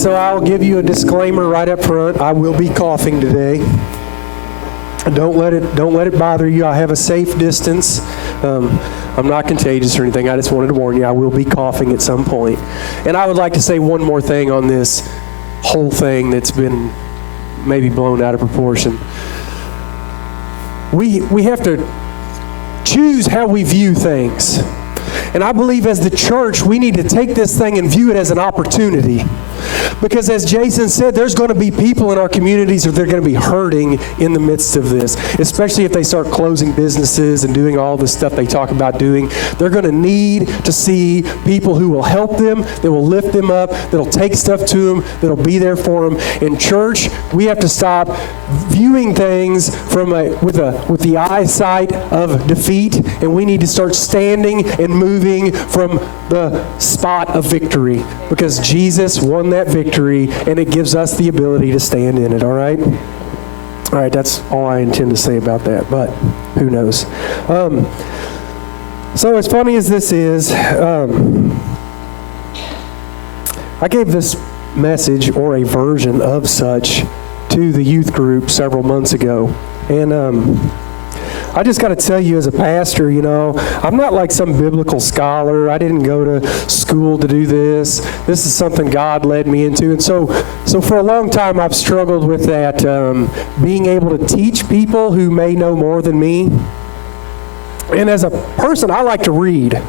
so I'll give you a disclaimer right up front. I will be coughing today. Don't let it bother you. I have a safe distance. I'm not contagious or anything. I just wanted to warn you, I will be coughing at some point. And I would like to say one more thing on this whole thing that's been maybe blown out of proportion. We have to choose how we view things. And I believe as the church, we need to take this thing and view it as an opportunity. Because as Jason said, there's going to be people in our communities that they're going to be hurting in the midst of this, especially if they start closing businesses and doing all the stuff they talk about doing. They're going to need to see people who will help them, that will lift them up, that'll take stuff to them, that'll be there for them. In church, we have to stop viewing things with the eyesight of defeat, and we need to start standing and moving from the spot of victory, because Jesus won that victory, and it gives us the ability to stand in it, all right? All right, that's all I intend to say about that, but who knows? So as funny as this is, I gave this message, or a version of such, to the youth group several months ago, and I just got to tell you, as a pastor, I'm not like some biblical scholar. I didn't go to school to do this. This is something God led me into. And so for a long time, I've struggled with that, being able to teach people who may know more than me. And as a person, I like to read.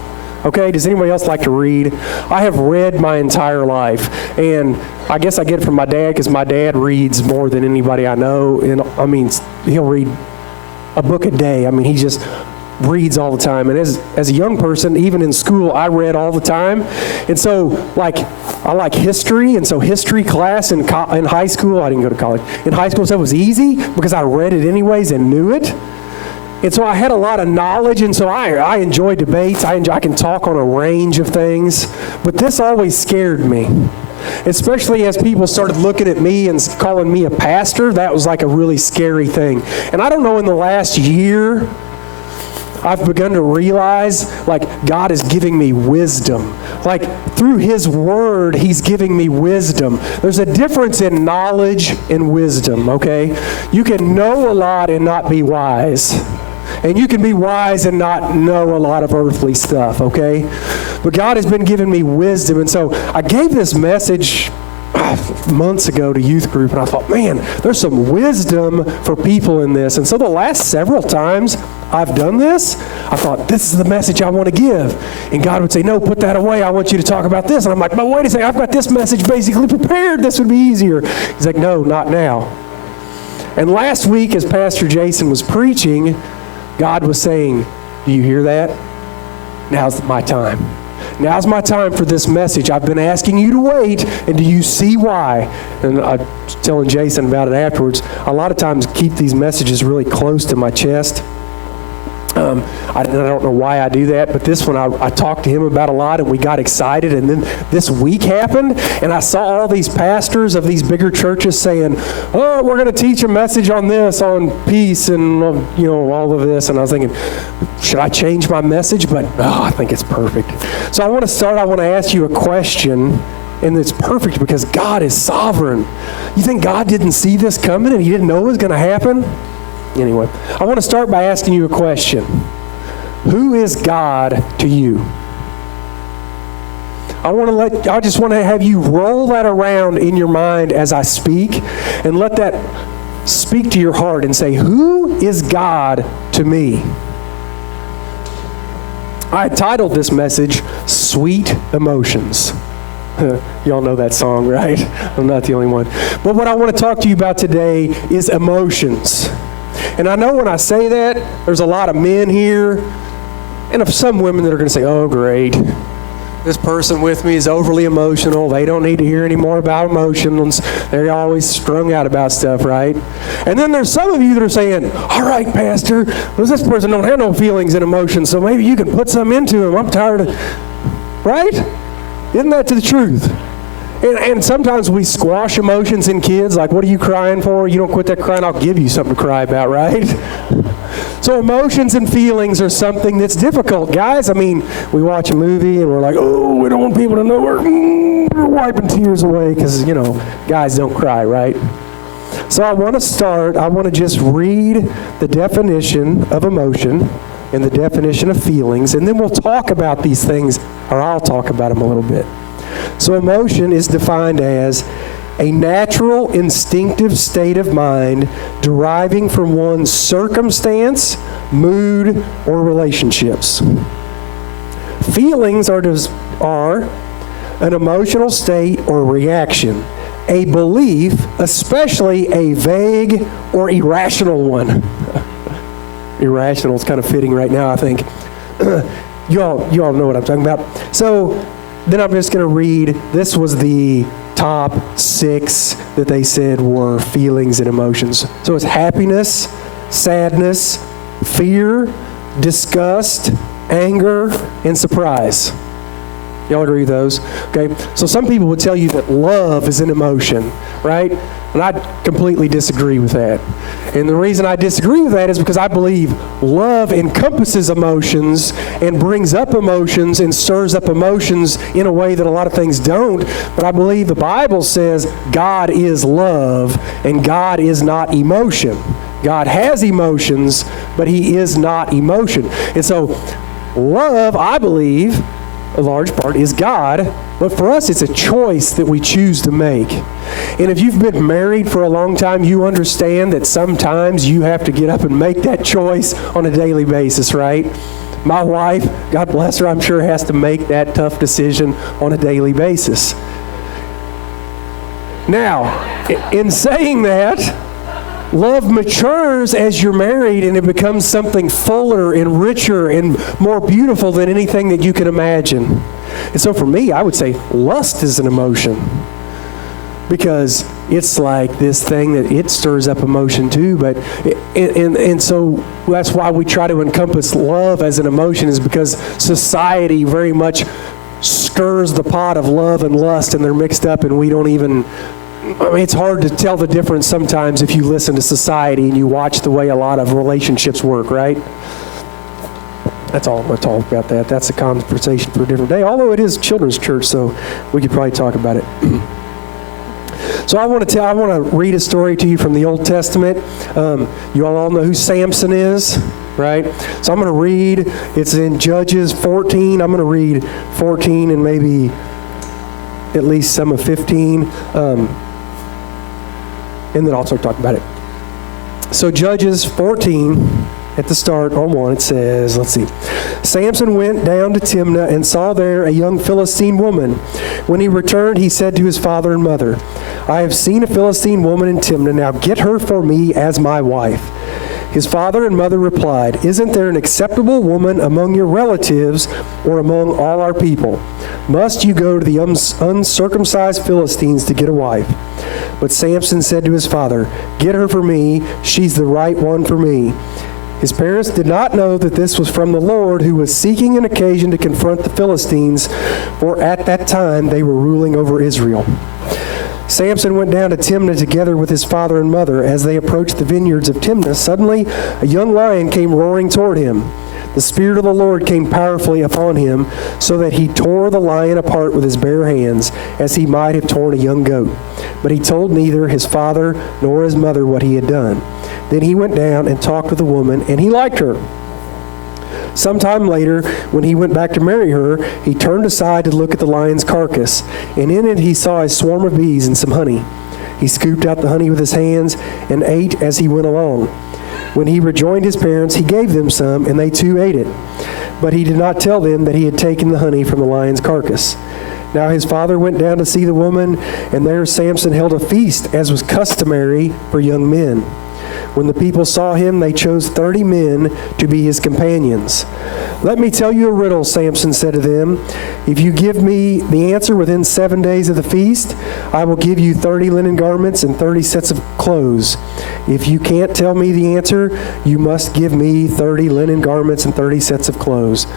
Okay, does anybody else like to read? I have read my entire life, and I guess I get it from my dad, because my dad reads more than anybody I know. And I mean, he'll read a book a day. I mean, he just reads all the time. And as a young person, even in school, I read all the time. And so, I like history, and so history class in high school, I didn't go to college. In high school, so it was easy because I read it anyways and knew it. And so I had a lot of knowledge, and so I enjoy debates. I can talk on a range of things. But this always scared me. Especially as people started looking at me and calling me a pastor. That was like a really scary thing. And I don't know, in the last year, I've begun to realize, God is giving me wisdom. Through His Word, He's giving me wisdom. There's a difference in knowledge and wisdom, okay? You can know a lot and not be wise. And you can be wise and not know a lot of earthly stuff, okay? But God has been giving me wisdom. And so I gave this message months ago to youth group, and I thought, man, there's some wisdom for people in this. And so the last several times I've done this, I thought, this is the message I want to give. And God would say, no, put that away. I want you to talk about this. And I'm like, but wait a second, I've got this message basically prepared. This would be easier. He's like, no, not now. And last week, as Pastor Jason was preaching, God was saying, do you hear that? Now's my time. Now's my time for this message. I've been asking you to wait, and do you see why? And I was telling Jason about it afterwards. A lot of times I keep these messages really close to my chest. I don't know why I do that, but this one I talked to him about a lot, and we got excited. And then this week happened, and I saw all these pastors of these bigger churches saying, oh, we're going to teach a message on this, on peace, and all of this. And I was thinking, should I change my message? But I think it's perfect. So I want to ask you a question, and it's perfect because God is sovereign. You think God didn't see this coming and He didn't know it was going to happen? Anyway, I want to start by asking you a question. Who is God to you? I just want to have you roll that around in your mind as I speak, and let that speak to your heart and say, who is God to me? I titled this message, Sweet Emotions. Y'all know that song, right? I'm not the only one. But what I want to talk to you about today is emotions. And I know when I say that, there's a lot of men here, and some women that are going to say, oh, great. This person with me is overly emotional. They don't need to hear any more about emotions. They're always strung out about stuff, right? And then there's some of you that are saying, all right, Pastor, this person don't have no feelings and emotions, so maybe you can put some into him. I'm tired of, right? Isn't that the truth? And sometimes we squash emotions in kids, like, what are you crying for? You don't quit that crying, I'll give you something to cry about, right? So emotions and feelings are something that's difficult, guys. I mean, we watch a movie and we're like, oh, we don't want people to know we're wiping tears away because, guys don't cry, right? So I want to just read the definition of emotion and the definition of feelings, and then we'll talk about these things, or I'll talk about them a little bit. So emotion is defined as a natural, instinctive state of mind deriving from one's circumstance, mood, or relationships. Feelings are an emotional state or reaction, a belief, especially a vague or irrational one. Irrational is kind of fitting right now, I think. You all know what I'm talking about. So then I'm just going to read, this was the top 6 that they said were feelings and emotions. So it's happiness, sadness, fear, disgust, anger, and surprise. Y'all agree with those? Okay, so some people would tell you that love is an emotion, right? And I completely disagree with that. And the reason I disagree with that is because I believe love encompasses emotions and brings up emotions and stirs up emotions in a way that a lot of things don't. But I believe the Bible says God is love and God is not emotion. God has emotions, but He is not emotion. And so love, I believe, a large part, is God, but for us it's a choice that we choose to make. And if you've been married for a long time, you understand that sometimes you have to get up and make that choice on a daily basis, right? My wife, God bless her, I'm sure has to make that tough decision on a daily basis. Now, in saying that, love matures as you're married, and it becomes something fuller and richer and more beautiful than anything that you can imagine. And so for me, I would say lust is an emotion, because it's like this thing that it stirs up emotion too. But and so that's why we try to encompass love as an emotion, is because society very much stirs the pot of love and lust, and they're mixed up, and we don't even... it's hard to tell the difference sometimes if you listen to society and you watch the way a lot of relationships work, right? That's all I'm going to talk about that. That's a conversation for a different day, although it is children's church, so we could probably talk about it. So I want to read a story to you from the Old Testament. You all know who Samson is, right? So I'm going to read, it's in Judges 14. I'm going to read 14 and maybe at least some of 15. And then I'll start talking about it. So Judges 14, at the start, on 1, it says, let's see. Samson went down to Timnah and saw there a young Philistine woman. When he returned, he said to his father and mother, I have seen a Philistine woman in Timnah. Now get her for me as my wife. His father and mother replied, Isn't there an acceptable woman among your relatives or among all our people? Must you go to the uncircumcised Philistines to get a wife? But Samson said to his father, Get her for me, she's the right one for me. His parents did not know that this was from the Lord, who was seeking an occasion to confront the Philistines, for at that time they were ruling over Israel. Samson went down to Timnah together with his father and mother. As they approached the vineyards of Timnah, suddenly a young lion came roaring toward him. The Spirit of the Lord came powerfully upon him, so that he tore the lion apart with his bare hands, as he might have torn a young goat. But he told neither his father nor his mother what he had done. Then he went down and talked with the woman, and he liked her. Sometime later, when he went back to marry her, he turned aside to look at the lion's carcass, and in it he saw a swarm of bees and some honey. He scooped out the honey with his hands and ate as he went along. When he rejoined his parents, he gave them some, and they too ate it. But he did not tell them that he had taken the honey from the lion's carcass. Now his father went down to see the woman, and there Samson held a feast, as was customary for young men. When the people saw him, they chose 30 men to be his companions. Let me tell you a riddle, Samson said to them. If you give me the answer within 7 days of the feast, I will give you 30 linen garments and 30 sets of clothes. If you can't tell me the answer, you must give me 30 linen garments and 30 sets of clothes.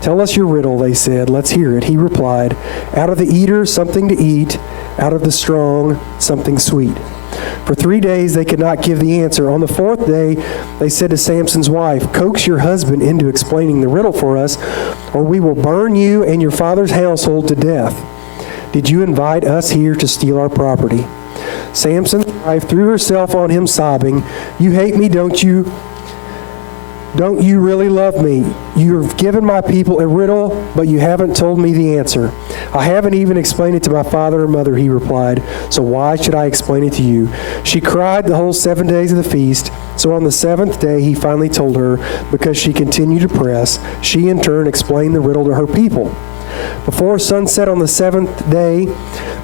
Tell us your riddle, they said. Let's hear it. He replied, Out of the eater, something to eat. Out of the strong, something sweet. For 3 days they could not give the answer. On the fourth day, they said to Samson's wife, "Coax your husband into explaining the riddle for us, or we will burn you and your father's household to death. Did you invite us here to steal our property?" Samson's wife threw herself on him, sobbing, "You hate me, don't you? Don't you really love me? You've given my people a riddle, but you haven't told me the answer." "I haven't even explained it to my father or mother," he replied, "so why should I explain it to you?" She cried the whole 7 days of the feast. So on the seventh day, he finally told her, because she continued to press. She in turn explained the riddle to her people. Before sunset on the seventh day,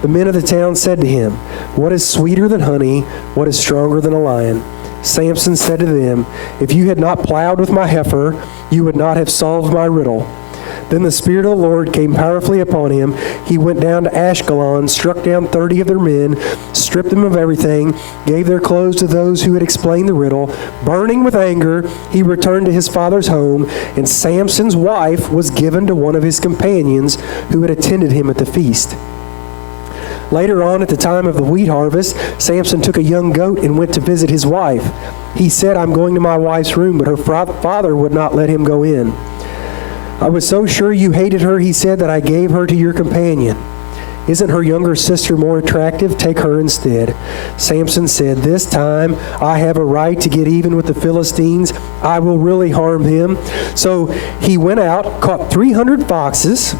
the men of the town said to him, "What is sweeter than honey? What is stronger than a lion?" Samson said to them, "If you had not plowed with my heifer, you would not have solved my riddle." Then the Spirit of the Lord came powerfully upon him. He went down to Ashkelon, struck down 30 of their men, stripped them of everything, gave their clothes to those who had explained the riddle. Burning with anger, he returned to his father's home, and Samson's wife was given to one of his companions who had attended him at the feast. Later on, at the time of the wheat harvest, Samson took a young goat and went to visit his wife. He said, "I'm going to my wife's room," but her father would not let him go in. "I was so sure you hated her," he said, "that I gave her to your companion. Isn't her younger sister more attractive? Take her instead." Samson said, "This time I have a right to get even with the Philistines. I will really harm him." So he went out, caught 300 foxes,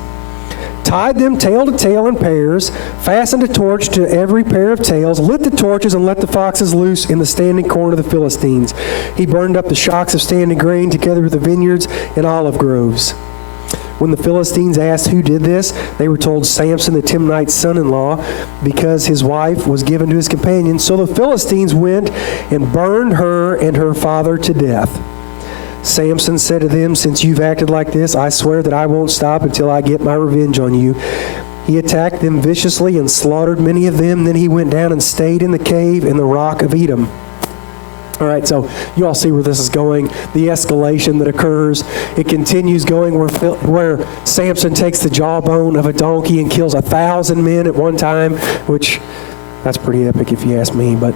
tied them tail to tail in pairs, fastened a torch to every pair of tails, lit the torches, and let the foxes loose in the standing corn of the Philistines. He burned up the shocks of standing grain together with the vineyards and olive groves. When the Philistines asked who did this, they were told Samson the Timnite's son-in-law, because his wife was given to his companion. So the Philistines went and burned her and her father to death. Samson said to them, "Since you've acted like this, I swear that I won't stop until I get my revenge on you." He attacked them viciously and slaughtered many of them. Then he went down and stayed in the cave in the rock of Edom. All right, so you all see where this is going, the escalation that occurs. It continues going where Samson takes the jawbone of a donkey and kills 1,000 men at one time, which that's pretty epic if you ask me. But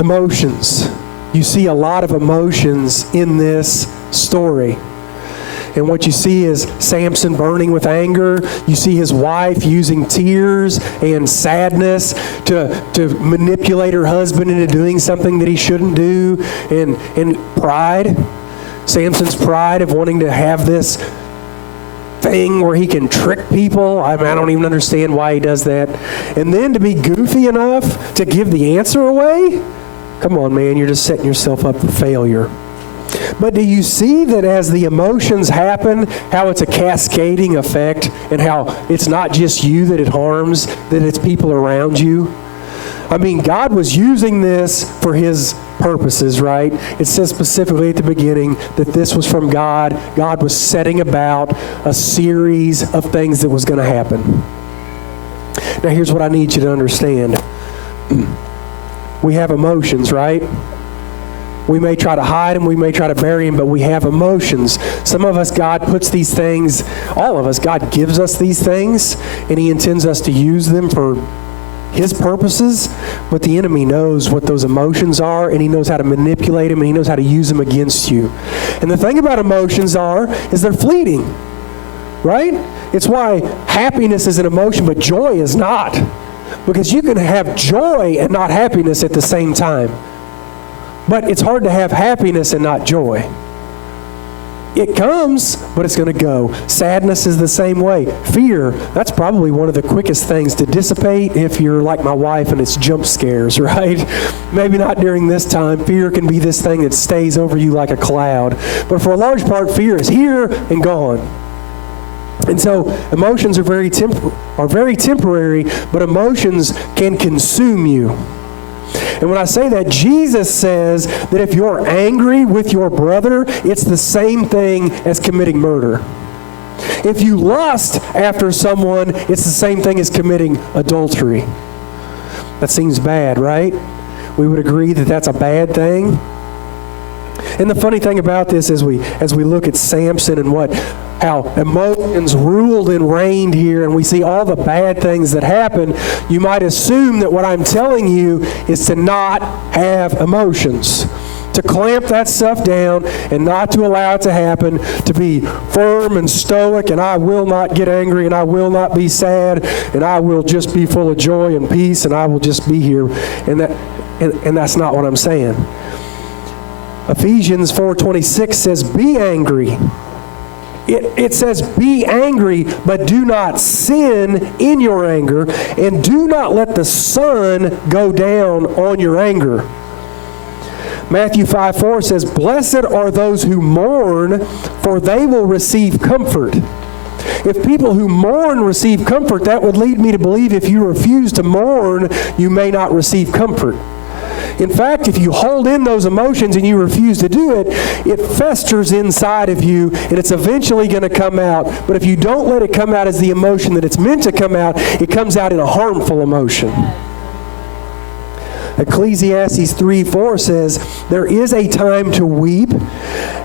emotions. You see a lot of emotions in this story. And what you see is Samson burning with anger. You see his wife using tears and sadness to manipulate her husband into doing something that he shouldn't do. And pride, Samson's pride of wanting to have this thing where he can trick people. I don't even understand why he does that. And then to be goofy enough to give the answer away? Come on, man, you're just setting yourself up for failure. But do you see that as the emotions happen, how it's a cascading effect, and how it's not just you that it harms, that it's people around you? I mean, God was using this for his purposes, right? It says specifically at the beginning that this was from God. God was setting about a series of things that was going to happen. Now, here's what I need you to understand. We have emotions, right? We may try to hide them, we may try to bury them, but we have emotions. Some of us, God puts these things, all of us, God gives us these things, and he intends us to use them for his purposes, but the enemy knows what those emotions are, and he knows how to manipulate them, and he knows how to use them against you. And the thing about emotions is they're fleeting, right? It's why happiness is an emotion, but joy is not. Because you can have joy and not happiness at the same time. But it's hard to have happiness and not joy. It comes, but it's going to go. Sadness is the same way. Fear, that's probably one of the quickest things to dissipate if you're like my wife and it's jump scares, right? Maybe not during this time. Fear can be this thing that stays over you like a cloud. But for a large part, fear is here and gone. And so emotions are very temporary, but emotions can consume you. And when I say that, Jesus says that if you're angry with your brother, it's the same thing as committing murder. If you lust after someone, it's the same thing as committing adultery. That seems bad, right? We would agree that that's a bad thing. And the funny thing about this as we look at Samson and what how emotions ruled and reigned here, and we see all the bad things that happen, you might assume that what I'm telling you is to not have emotions, to clamp that stuff down and not to allow it to happen, to be firm and stoic, and I will not get angry, and I will not be sad, and I will just be full of joy and peace, and I will just be here. And that's not what I'm saying. Ephesians 4:26 says, be angry. It says, be angry, but do not sin in your anger, and do not let the sun go down on your anger. Matthew 5:4 says, blessed are those who mourn, for they will receive comfort. If people who mourn receive comfort, that would lead me to believe if you refuse to mourn, you may not receive comfort. In fact, if you hold in those emotions and you refuse to do it, it festers inside of you, and it's eventually going to come out. But if you don't let it come out as the emotion that it's meant to come out, it comes out in a harmful emotion. Ecclesiastes 3:4 says, there is a time to weep,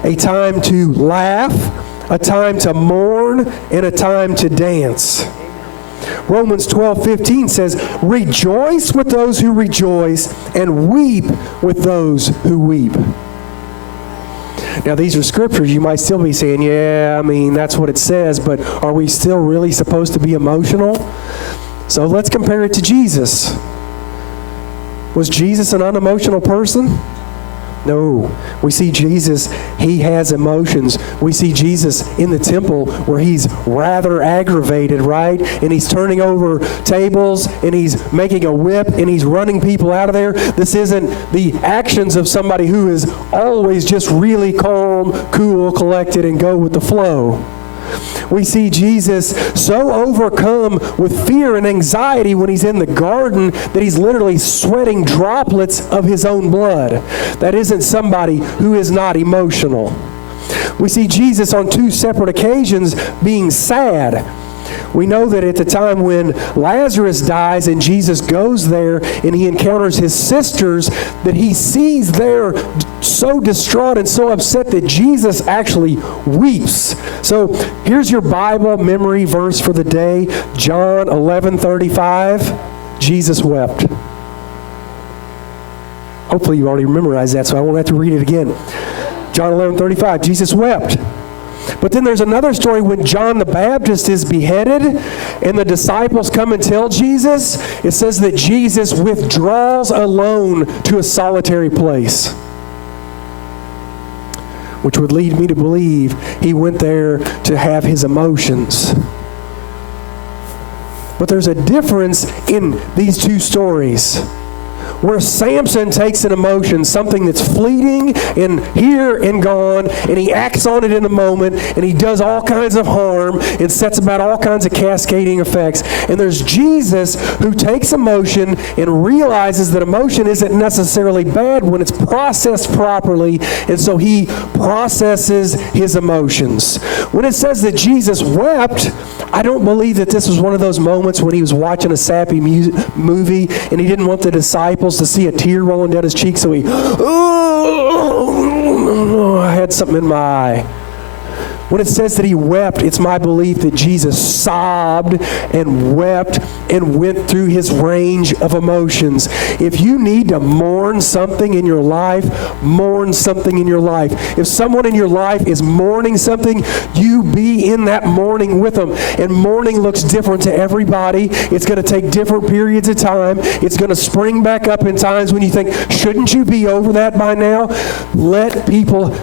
a time to laugh, a time to mourn, and a time to dance. Romans 12:15 says, rejoice with those who rejoice and weep with those who weep. Now, these are scriptures. You might still be saying, yeah, I mean, that's what it says, but are we still really supposed to be emotional? So let's compare it to Jesus. Was Jesus an unemotional person? No. We see Jesus, he has emotions. We see Jesus in the temple where he's rather aggravated, right? And he's turning over tables, and he's making a whip, and he's running people out of there. This isn't the actions of somebody who is always just really calm, cool, collected, and go with the flow. We see Jesus so overcome with fear and anxiety when he's in the garden that he's literally sweating droplets of his own blood. That isn't somebody who is not emotional. We see Jesus on two separate occasions being sad. We know that at the time when Lazarus dies and Jesus goes there and he encounters his sisters, that he sees they're so distraught and so upset that Jesus actually weeps. So here's your Bible memory verse for the day, John 11:35. Jesus wept. Hopefully you already memorized that, so I won't have to read it again. John 11:35, Jesus wept. But then there's another story when John the Baptist is beheaded and the disciples come and tell Jesus. It says that Jesus withdraws alone to a solitary place, which would lead me to believe he went there to have his emotions. But there's a difference in these two stories. Where Samson takes an emotion, something that's fleeting and here and gone, and he acts on it in a moment, and he does all kinds of harm and sets about all kinds of cascading effects. And there's Jesus who takes emotion and realizes that emotion isn't necessarily bad when it's processed properly, and so he processes his emotions. When it says that Jesus wept, I don't believe that this was one of those moments when he was watching a sappy movie and he didn't want the disciples to see a tear rolling down his cheek, so he, I had something in my eye. When it says that he wept, it's my belief that Jesus sobbed and wept and went through his range of emotions. If you need to mourn something in your life, mourn something in your life. If someone in your life is mourning something, you be in that mourning with them. And mourning looks different to everybody. It's going to take different periods of time. It's going to spring back up in times when you think, shouldn't you be over that by now? Let people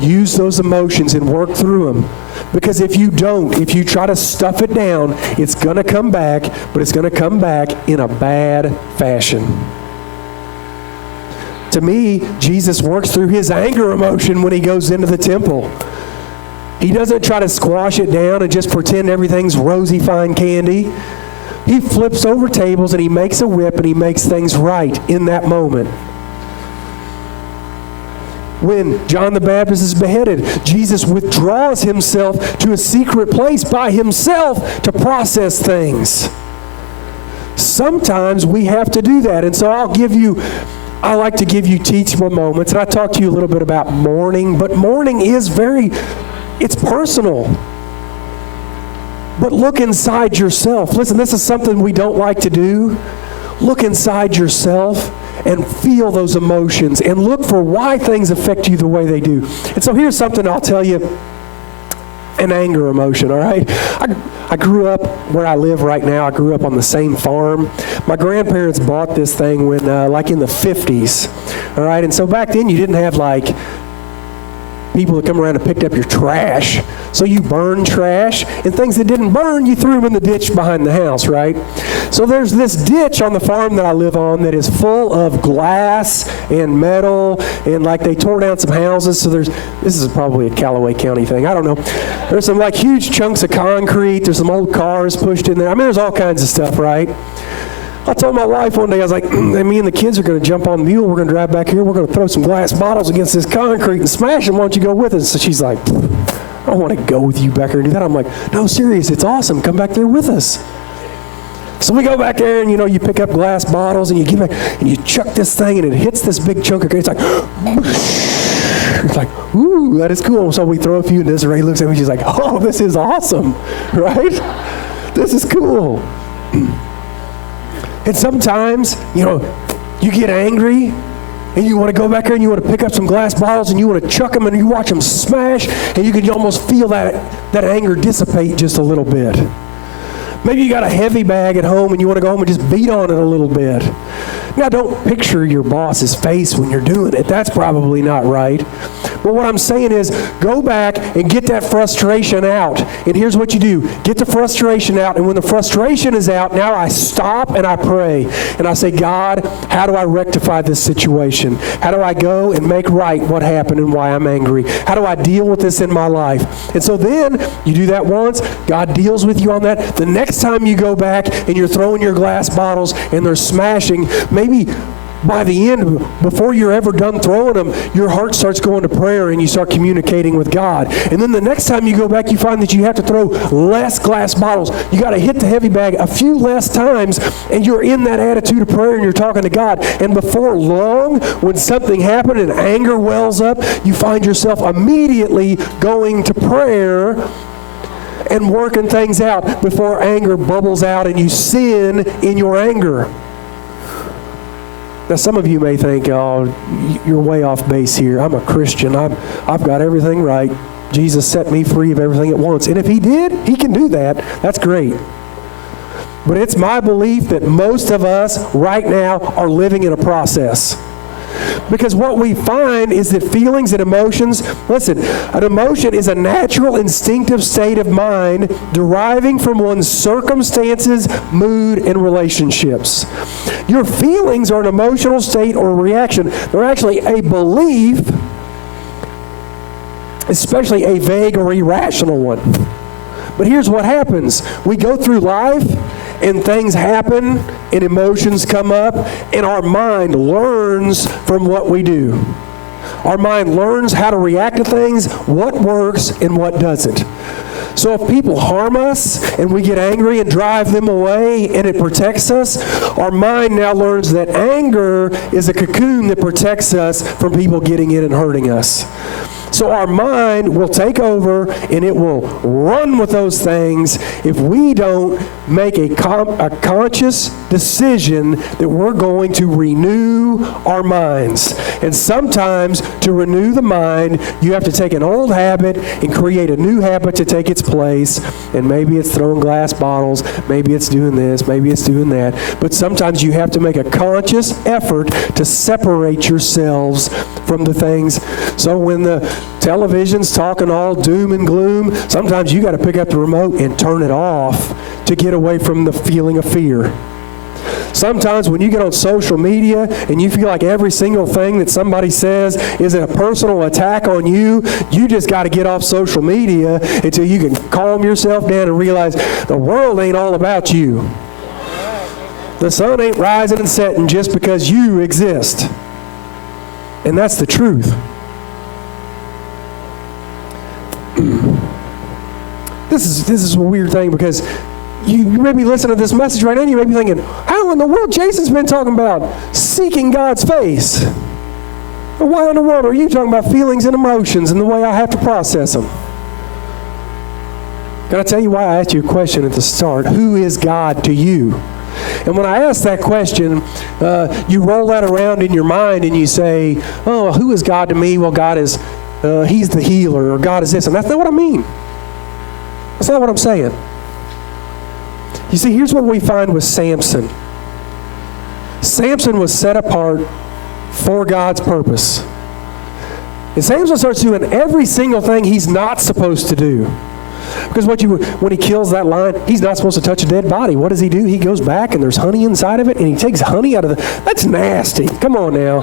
use those emotions and work through them. Because if you don't, if you try to stuff it down, it's going to come back, but it's going to come back in a bad fashion. To me, Jesus works through his anger emotion when he goes into the temple. He doesn't try to squash it down and just pretend everything's rosy fine candy. He flips over tables and he makes a whip and he makes things right in that moment. When John the Baptist is beheaded, Jesus withdraws himself to a secret place by himself to process things. Sometimes we have to do that. And so I like to give you teachable moments. And I talked to you a little bit about mourning, but mourning is It's personal. But look inside yourself. Listen, this is something we don't like to do. Look inside yourself and feel those emotions and look for why things affect you the way they do. And so here's something I'll tell you. An anger emotion, all right? I grew up where I live right now. I grew up on the same farm. My grandparents bought this thing when, like in the 50s, all right? And so back then you didn't have like people that come around and picked up your trash. So you burned trash, and things that didn't burn, you threw them in the ditch behind the house, right? So there's this ditch on the farm that I live on that is full of glass and metal, and like they tore down some houses. So this is probably a Callaway County thing, I don't know. There's some like huge chunks of concrete. There's some old cars pushed in there. I mean, there's all kinds of stuff, right? I told my wife one day, I was like, me and the kids are going to jump on the mule. We're going to drive back here. We're going to throw some glass bottles against this concrete and smash them. Why don't you go with us? So she's like, I don't want to go with you back here and do that. I'm like, no, serious. It's awesome. Come back there with us. So we go back there and, you pick up glass bottles and you give it, and you chuck this thing and it hits this big chunk of grain. It's like, ooh, that is cool. So we throw a few and Desiree looks at me. She's like, oh, this is awesome, right? This is cool. And sometimes, you get angry and you want to go back there and you want to pick up some glass bottles and you want to chuck them and you watch them smash and you can almost feel that anger dissipate just a little bit. Maybe you got a heavy bag at home and you want to go home and just beat on it a little bit. Now, don't picture your boss's face when you're doing it. That's probably not right. But what I'm saying is, go back and get that frustration out. And here's what you do. Get the frustration out. And when the frustration is out, now I stop and I pray. And I say, God, how do I rectify this situation? How do I go and make right what happened and why I'm angry? How do I deal with this in my life? And so then, you do that once. God deals with you on that. The next time you go back and you're throwing your glass bottles and they're smashing, maybe by the end, before you're ever done throwing them, your heart starts going to prayer and you start communicating with God. And then the next time you go back, you find that you have to throw less glass bottles. You got to hit the heavy bag a few less times, and you're in that attitude of prayer and you're talking to God. And before long, when something happened and anger wells up, you find yourself immediately going to prayer and working things out before anger bubbles out and you sin in your anger. Now, some of you may think, oh, you're way off base here. I'm a Christian. I've got everything right. Jesus set me free of everything at once. And if he did, he can do that. That's great. But it's my belief that most of us right now are living in a process. Because what we find is that feelings and emotions, listen, an emotion is a natural instinctive state of mind deriving from one's circumstances, mood, and relationships. Your feelings are an emotional state or reaction. They're actually a belief, especially a vague or irrational one. But here's what happens. We go through life and things happen and emotions come up and our mind learns from what we do. Our mind learns how to react to things, what works and what doesn't. So if people harm us and we get angry and drive them away and it protects us, our mind now learns that anger is a cocoon that protects us from people getting in and hurting us. So our mind will take over and it will run with those things if we don't make a conscious decision that we're going to renew our minds. And sometimes to renew the mind, you have to take an old habit and create a new habit to take its place. And maybe it's throwing glass bottles, maybe it's doing this, maybe it's doing that. But sometimes you have to make a conscious effort to separate yourselves from the things. So when the television's talking all doom and gloom, sometimes you got to pick up the remote and turn it off to get away from the feeling of fear. Sometimes when you get on social media and you feel like every single thing that somebody says is a personal attack on you, you just got to get off social media until you can calm yourself down and realize the world ain't all about you. The sun ain't rising and setting just because you exist. And that's the truth. This is a weird thing because you may be listening to this message right now and you may be thinking, how in the world Jason's been talking about seeking God's face? Why in the world are you talking about feelings and emotions and the way I have to process them? Can I tell you why I asked you a question at the start? Who is God to you? And when I ask that question, you roll that around in your mind and you say, oh, who is God to me? Well, God is, He's the healer, or God is this. And that's not what I mean. That's not what I'm saying. You see, here's what we find with Samson. Samson was set apart for God's purpose. And Samson starts doing every single thing he's not supposed to do. Because when he kills that lion, he's not supposed to touch a dead body. What does he do? He goes back and there's honey inside of it, and he takes honey out of that's nasty. Come on now.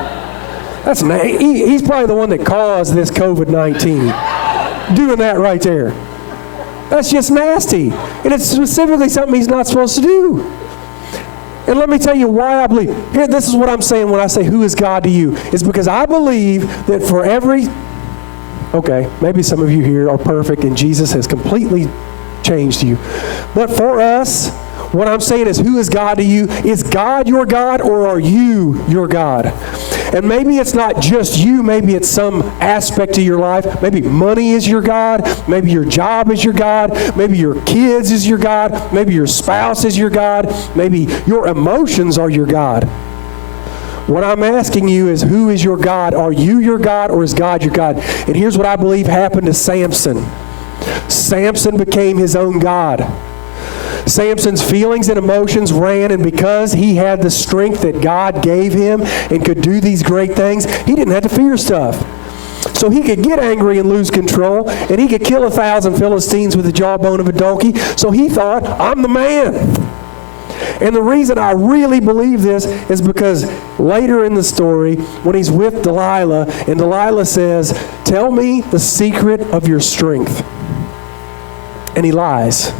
That's he's probably the one that caused this COVID-19. Doing that right there. That's just nasty. And it's specifically something he's not supposed to do. And let me tell you why I believe. Here, this is what I'm saying when I say, who is God to you? It's because I believe that for every... Okay, maybe some of you here are perfect and Jesus has completely changed you. But for us, what I'm saying is, who is God to you? Is God your God, or are you your God? And maybe it's not just you. Maybe it's some aspect of your life. Maybe money is your God. Maybe your job is your God. Maybe your kids is your God. Maybe your spouse is your God. Maybe your emotions are your God. What I'm asking you is, who is your God? Are you your God, or is God your God? And here's what I believe happened to Samson. Samson became his own God. Samson's feelings and emotions ran, and because he had the strength that God gave him and could do these great things, he didn't have to fear stuff. So he could get angry and lose control, and he could kill 1,000 Philistines with the jawbone of a donkey. So he thought, I'm the man. And the reason I really believe this is because later in the story, when he's with Delilah, and Delilah says, tell me the secret of your strength. And he lies.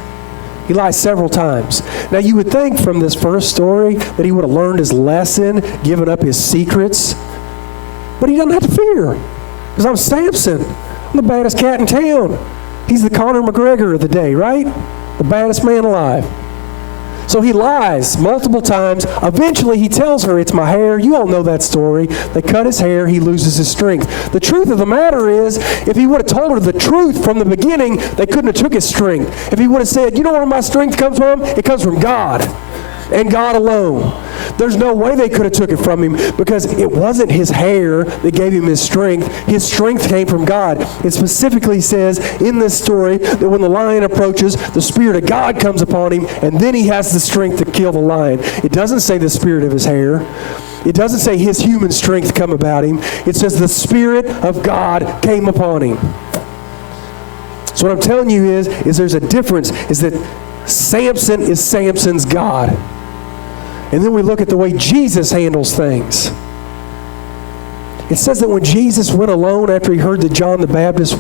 He lies several times. Now, you would think from this first story that he would have learned his lesson, given up his secrets. But he doesn't have to fear. Because I'm Samson. I'm the baddest cat in town. He's the Conor McGregor of the day, right? The baddest man alive. So he lies multiple times. Eventually, he tells her, it's my hair. You all know that story. They cut his hair. He loses his strength. The truth of the matter is, if he would have told her the truth from the beginning, they couldn't have took his strength. If he would have said, you know where my strength comes from? It comes from God and God alone. There's no way they could have took it from him, because it wasn't his hair that gave him his strength. His strength came from God. It specifically says in this story that when the lion approaches, the Spirit of God comes upon him, and then he has the strength to kill the lion. It doesn't say the spirit of his hair. It doesn't say his human strength come about him. It says the Spirit of God came upon him. So what I'm telling you is there's a difference, is that Samson is Samson's God. And then we look at the way Jesus handles things. It says that when Jesus went alone after he heard that John the Baptist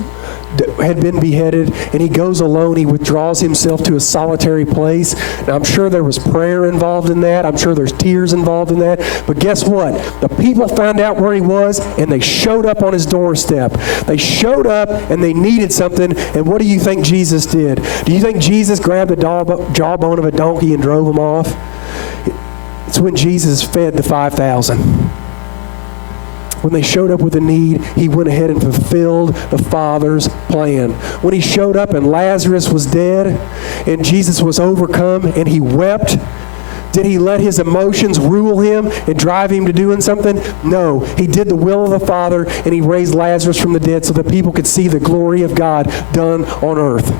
had been beheaded, and he goes alone, he withdraws himself to a solitary place. Now, I'm sure there was prayer involved in that. I'm sure there's tears involved in that. But guess what? The people found out where he was, and they showed up on his doorstep. They showed up, and they needed something. And what do you think Jesus did? Do you think Jesus grabbed the jawbone of a donkey and drove him off? It's when Jesus fed the 5,000. When they showed up with a need, he went ahead and fulfilled the Father's plan. When he showed up and Lazarus was dead and Jesus was overcome and he wept, did he let his emotions rule him and drive him to doing something? No. He did the will of the Father, and he raised Lazarus from the dead so that people could see the glory of God done on earth.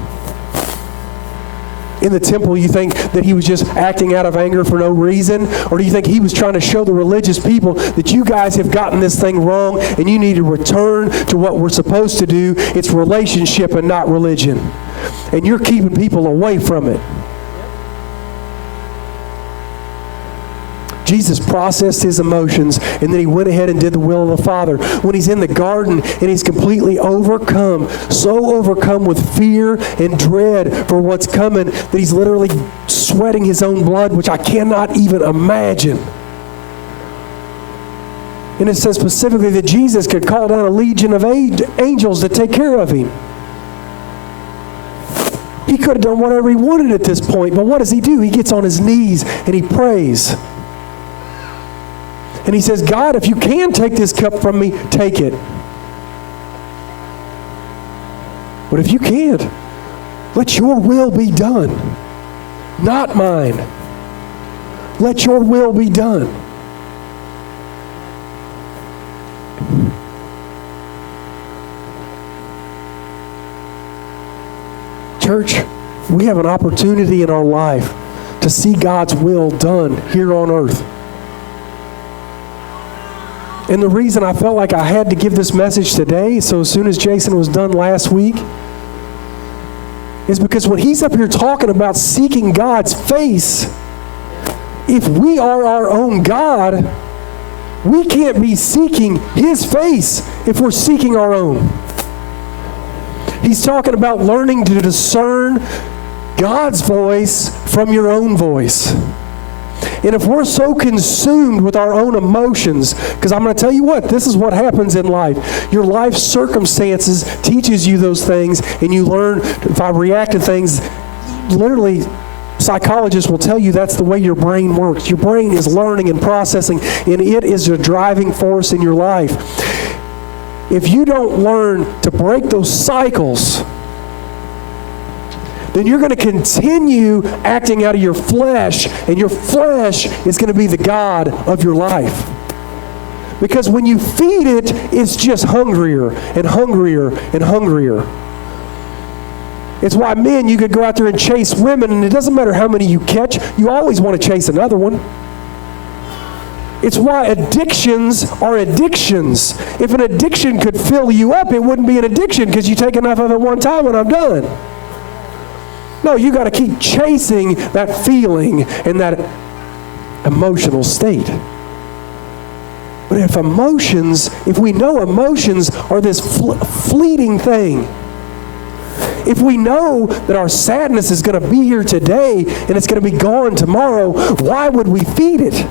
In the temple, you think that he was just acting out of anger for no reason? Or do you think he was trying to show the religious people that you guys have gotten this thing wrong and you need to return to what we're supposed to do? It's relationship and not religion. And you're keeping people away from it. Jesus processed his emotions, and then he went ahead and did the will of the Father. When he's in the garden and he's completely overcome, so overcome with fear and dread for what's coming that he's literally sweating his own blood, which I cannot even imagine. And it says specifically that Jesus could call down a legion of angels to take care of him. He could have done whatever he wanted at this point, but what does he do? He gets on his knees and he prays. And he says, God, if you can take this cup from me, take it. But if you can't, Let your will be done, not mine. Let your will be done. Church, we have an opportunity in our life to see God's will done here on earth. And the reason I felt like I had to give this message today, so as soon as Jason was done last week, is because when he's up here talking about seeking God's face, if we are our own God, we can't be seeking His face if we're seeking our own. He's talking about learning to discern God's voice from your own voice. And if we're so consumed with our own emotions, because I'm going to tell you what, this is what happens in life. Your life circumstances teaches you those things, and you learn, if I react to things, literally, psychologists will tell you that's the way your brain works. Your brain is learning and processing, and it is a driving force in your life. If you don't learn to break those cycles, then you're going to continue acting out of your flesh, and your flesh is going to be the God of your life. Because when you feed it, it's just hungrier and hungrier and hungrier. It's why men, you could go out there and chase women, and it doesn't matter how many you catch, you always want to chase another one. It's why addictions are addictions. If an addiction could fill you up, it wouldn't be an addiction because you take enough of it one time and I'm done. No, you got to keep chasing that feeling and that emotional state. But if we know emotions are this fleeting thing, if we know that our sadness is going to be here today and it's going to be gone tomorrow, why would we feed it?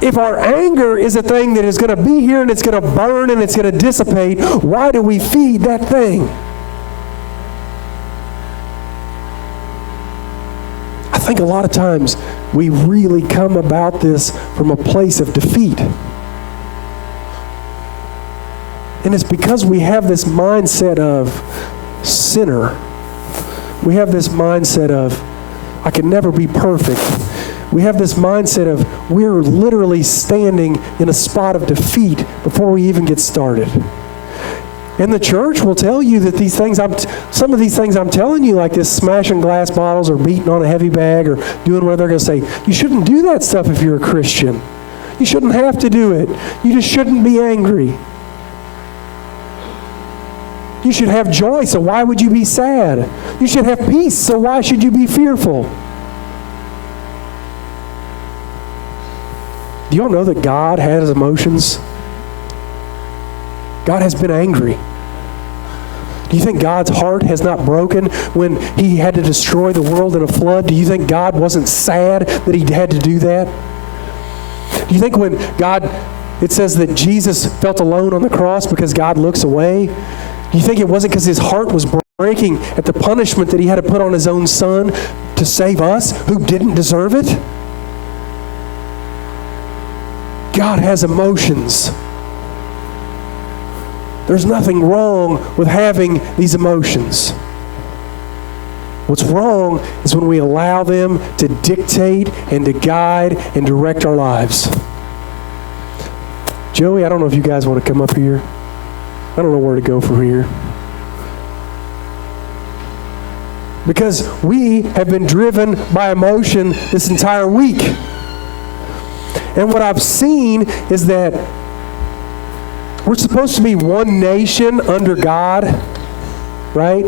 If our anger is a thing that is going to be here and it's going to burn and it's going to dissipate, why do we feed that thing? I think a lot of times we really come about this from a place of defeat. And it's because we have this mindset of sinner. We have this mindset of, I can never be perfect. We have this mindset of, we're literally standing in a spot of defeat before we even get started. And the church will tell you that these things, some of these things I'm telling you, like this smashing glass bottles or beating on a heavy bag or doing what they're going to say, you shouldn't do that stuff if you're a Christian. You shouldn't have to do it. You just shouldn't be angry. You should have joy, so why would you be sad? You should have peace, so why should you be fearful? Do y'all know that God has emotions? God has been angry. Do you think God's heart has not broken when He had to destroy the world in a flood? Do you think God wasn't sad that He had to do that? Do you think when it says that Jesus felt alone on the cross because God looks away? Do you think it wasn't because His heart was breaking at the punishment that He had to put on His own Son to save us who didn't deserve it? God has emotions. There's nothing wrong with having these emotions. What's wrong is when we allow them to dictate and to guide and direct our lives. Joey, I don't know if you guys want to come up here. I don't know where to go from here. Because we have been driven by emotion this entire week. And what I've seen is that we're supposed to be one nation under God, right?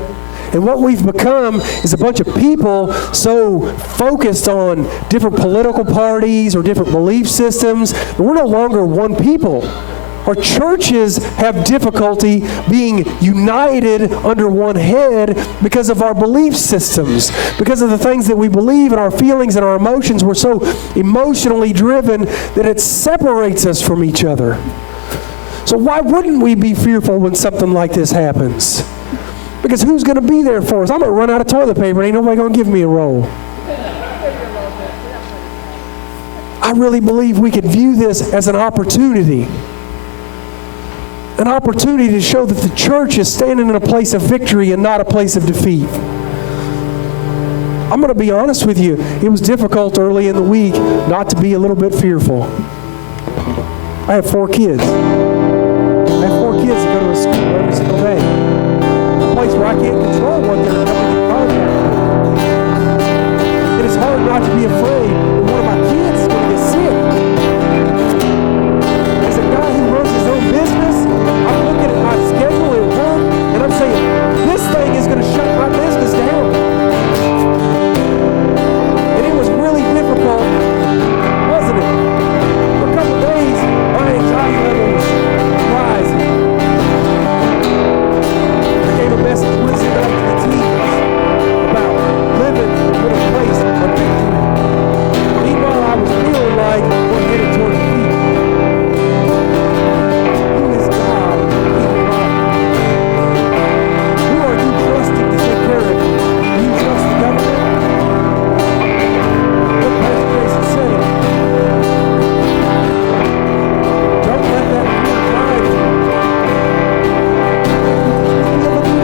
And what we've become is a bunch of people so focused on different political parties or different belief systems that we're no longer one people. Our churches have difficulty being united under one head because of our belief systems, because of the things that we believe and our feelings and our emotions. We're so emotionally driven that it separates us from each other. So why wouldn't we be fearful when something like this happens? Because who's going to be there for us? I'm going to run out of toilet paper and ain't nobody going to give me a roll. I really believe we could view this as an opportunity an opportunity to show that the church is standing in a place of victory and not a place of defeat. I'm going to be honest with you. It was difficult early in the week not to be a little bit fearful. I have 4 kids. I have 4 kids that go to a school every single day. A place where I can't control what they're coming in contact with. It is hard not to be afraid that one of my kids is going to get sick. As a guy who runs his own business, I'm looking at my schedule at work, and I'm saying, this thing is going to shut my business down. And it was really difficult, wasn't it? For a couple of days, my anxiety level was rising. I gave a message Wednesday night to the teams about living in a place of victory. Meanwhile, I was feeling like we're headed toward defeat. Who is God in your life? Who are you trusting to take care of you? Do you trust the government? Look, Pastor Jason said it. Don't let that fear drive you.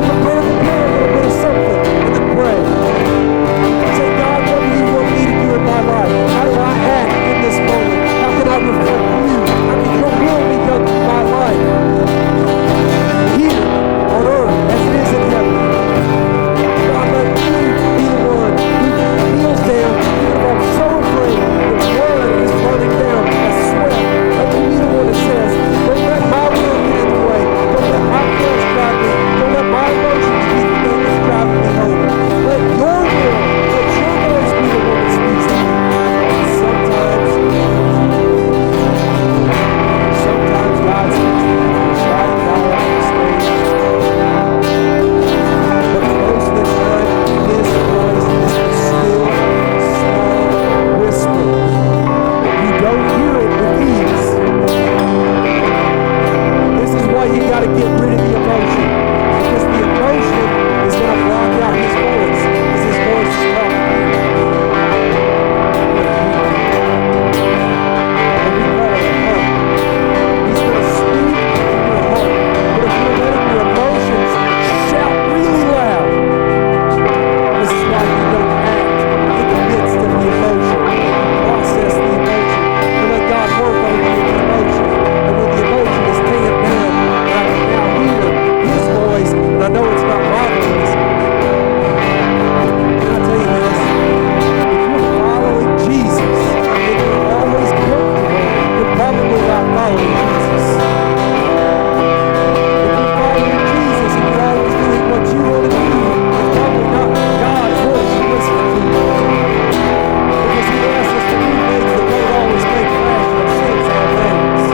Prepare a little bit of something and then pray. Say, God, what do you want me to do in my life? How do I act in this moment? How can I reflect you? How can your will be done in my life? Here on earth as it is in heaven. God, let me be the one who kneels down even if I'm so afraid that blood is running down, a sweat. Let me be the one that says, don't let my will get in the way. Don't let my flesh drive me. Don't let my emotions be the thing that's driving me home. Let your will, let your voice be the one that speaks to me. Sometimes God speaks to me right now on the stage. But most of the time, His voice is a still, small whisper. You don't hear it with ease. This is why you got to get rid of the emotion. Because the emotion is going to block out His voice. Because His voice is talking to you. And we call it a heart. He's going to speak in your heart. But if you're letting your emotions shout really loud, this is why you don't act in the midst of the emotion. Process the emotion. And let God work on you in the emotion. And when the emotion is taken down, and I can now hear His voice, and I know it's not my voice. Can I tell you this? If you're following Jesus, and you're always comfortable, you're probably not following Jesus. If you're following Jesus and you're always doing what you want to do, it's probably not God's voice you're listening to. Because He asks us to do things that don't always make rational sense in our brains.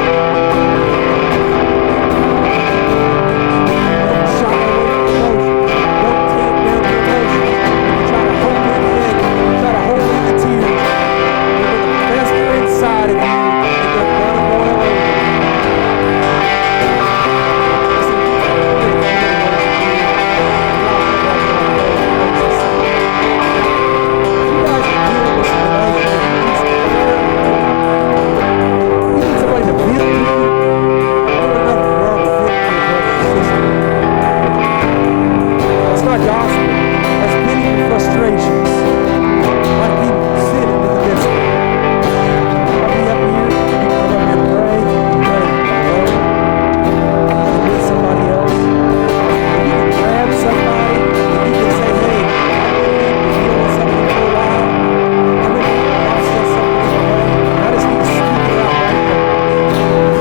Don't shy away from emotions. Don't tamp down your emotions. You try to hold in the anger. You try to hold in the tears. They're going to fester inside of you, and they're going to boil over. Listen, you got to pray for your emotions. You guys are dealing with some emotions. You need somebody to vent to you. There's nothing wrong with venting to your brother or sister. That's not gospel. That's pity and frustrations. Like He sit into the midst of it. I'll be up here. You can come up here and pray. Pray alone. You can with somebody else. And you can grab somebody and you can say, hey, I'm going to deal with something for a while. I'm going to process something in my heart. I just need to speak it out right now.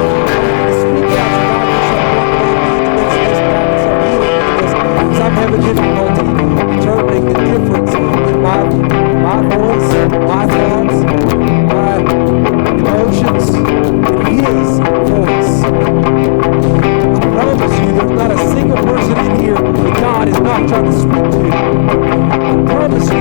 I need to speak out so God can start working on me in the midst of this, and I can start healing me in this. Because I'm having difficulty determining the difference in my voice, my thoughts, my emotions, and His voice. I promise you, there's not a single person in here that God is not trying to speak to. I promise you,